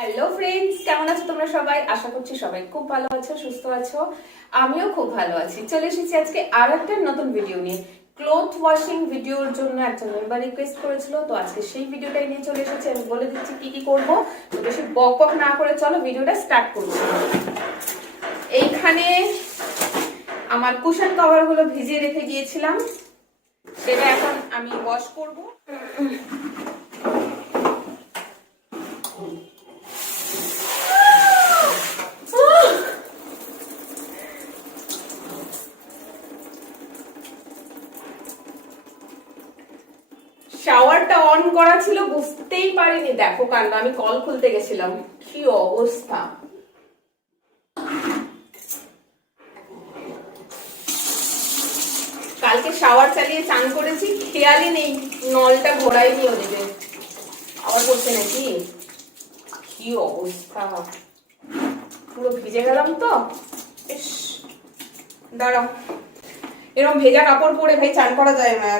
Hello friends, কেমন আছো তোমরা সবাই? আশা করছি সবাই খুব ভালো আছো, সুস্থ আছো। আমিও খুব ভালো আছি। চলে এসেছি আজকে আর একটা নতুন ভিডিও নিয়ে। ক্লথ ওয়াশিং ভিডিওর জন্য একজন মেম্বার রিকোয়েস্ট করেছিল, তো আজকে সেই ভিডিওটাই নিয়ে চলে এসেছি। আমি বলে দিচ্ছি কি কি করবো, তো বেশি বক বক না করে চলো ভিডিওটা স্টার্ট করছি। এইখানে আমার কুশন কভার গুলো ভিজিয়ে রেখে গিয়েছিলাম, সেটা এখন আমি ওয়াশ করবো। শাওয়ারটা অন করা ছিল, বুঝতেই পারিনি। দেখো কাণ্ড, আমি কল খুলতে গেছিলাম, কি অবস্থা। কালকে শাওয়ার চালিয়ে চান করেছি, খেয়ালই নেই নলটা ঘোরাইনি ওদিকে, আবার করছে নাকি। কি অবস্থা, পুরো ভিজে গেলাম তো। ইস, দাঁড়াও, এরকম ভেজা কাপড় পরে ভাই চান করা যায় না।